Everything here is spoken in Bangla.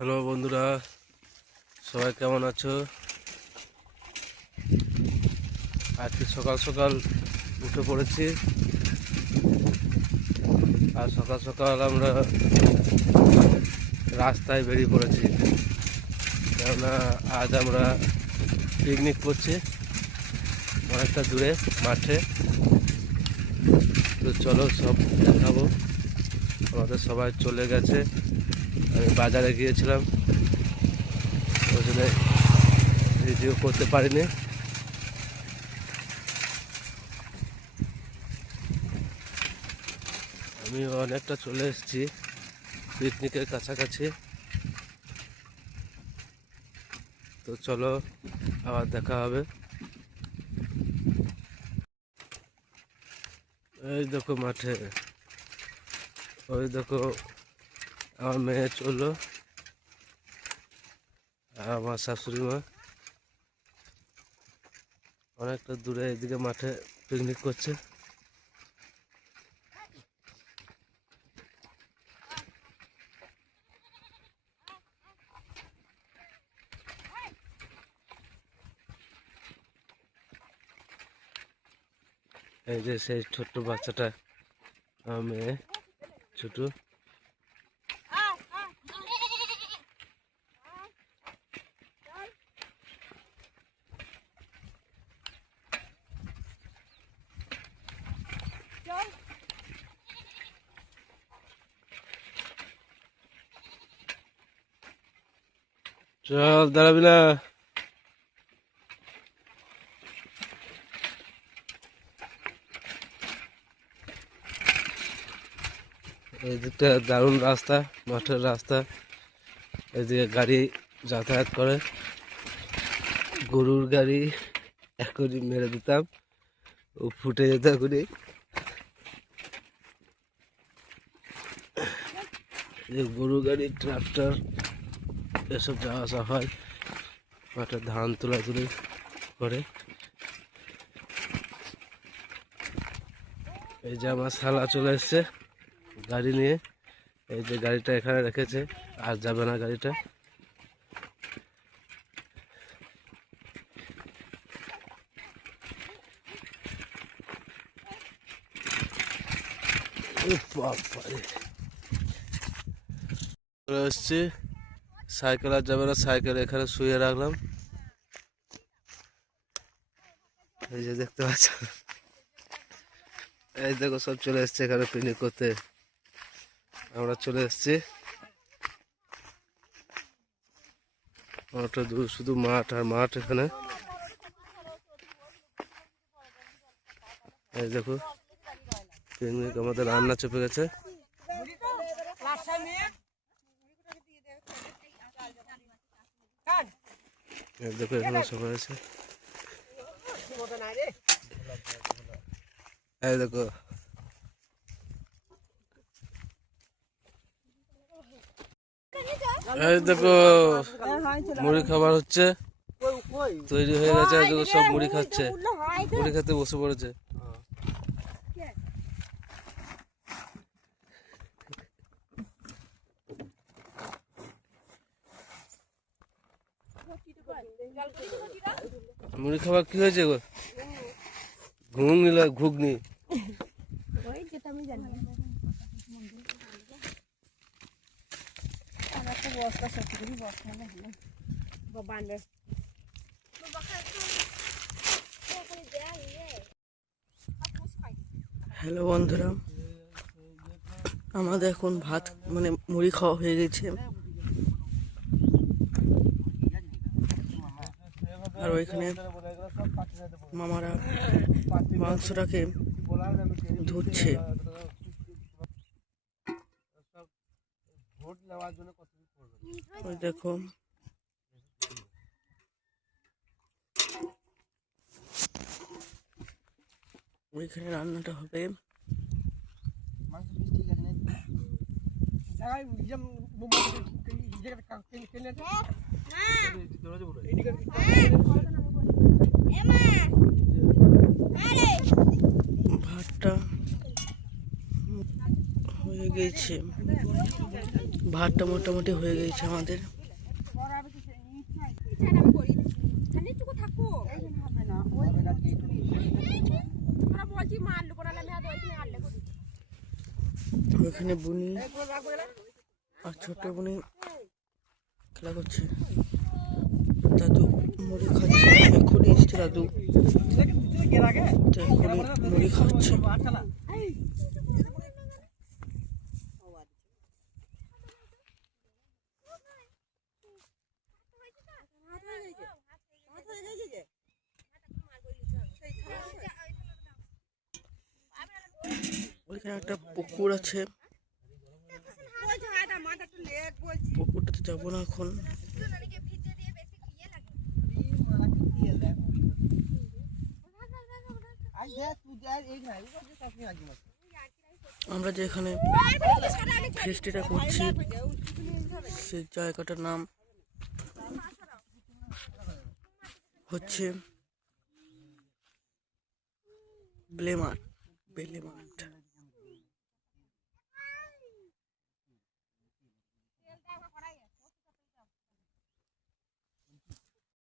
হ্যালো বন্ধুরা, সবাই কেমন আছো? আজকে সকাল সকাল উঠে পড়েছি। আর সকাল সকাল আমরা রাস্তায় বেরিয়ে পড়েছি, কেননা আজ আমরা পিকনিক করছি অনেকটা দূরে মাঠে। তো চলো সব দেখাবো। আমাদের সবাই চলে গেছে, আমি বাজারে গিয়েছিলাম, ওই জন্য ভিডিও করতে পারিনি। আমি অনেকটা চলে এসেছি পিকনিকের কাছাকাছি। তো চলো আবার দেখা হবে। এই দেখো মাঠে, ওই দেখো আমার মেয়ে চললো আর আমার শাশুড়ি মা অনেকটা দূরে এদিকে মাঠে পিকনিক করছে। এই যে সেই ছোট্ট বাচ্চাটা আমার মেয়ে ছোট। চল, দাঁড়াবি না। এই দিকটা দারুণ রাস্তা, মাঠের রাস্তা। এদিকে গাড়ি যাতায়াত করে, গরুর গাড়ি এখনই মেরে দিতাম, ও ফুটে যেত এখনই। যে গরু গাড়ি, ট্রাক্টর এসব যাওয়া আসা হয়, মাঠে ধান তোলাতুলি করে। এই যে আমার শালা চলে এসছে গাড়ি নিয়ে। এই যে গাড়িটা এখানে রেখেছে, আর যাবে না গাড়িটা। চলে এসছি, সাইকেল আর যাবে না, সাইকেল এখানে শুয়ে রাখলাম। এই যে দেখতে পাচ্ছ, এই দেখো সব চলে এসছে এখানে পিকনিক করতে। আমরা চলে এসছি, অনেকটা দূর, শুধু মাঠ আর মাঠ এখানে। এই দেখো পিকনিক, আমাদের রান্না চেপে গেছে। এই দেখো এখানে সবাই আছে। এই দেখো এই দেখো মুড়ি খাবার হচ্ছে, তৈরি হয়ে গেছে। দেখো সব মুড়ি খাচ্ছে, মুড়ি খেতে বসে পড়েছে। মুড়ি খাবার কি হয়েছে গো? ঘুগনি, ঘুগনি। হ্যালো বন্ধুরা, আমাদের এখন ভাত মানে মুড়ি খাওয়া হয়ে গেছে। আর ওইখানে মামারা মাংসটাকে ধুচ্ছে। ওই দেখো ওইখানে রান্নাটা হবে। ভাতটা হয়ে গেছে। ভাতটা মোটামুটি হয়ে গেছে আমাদের। ওইখানে বুনি আর ছোট বুনি খেলা করছে। দাদু মুড়ি খাচ্ছে, এক্ষুনি এসছে দাদু, তো এক্ষুনি মুড়ি খাচ্ছে। ওইখানে একটা পুকুর আছে, পুকুরটাতে যাবো না এখন। আমরা যে এখানে ফেস্টিটা করছি সেই জায়গাটার নাম হচ্ছে বেলে মাঠ।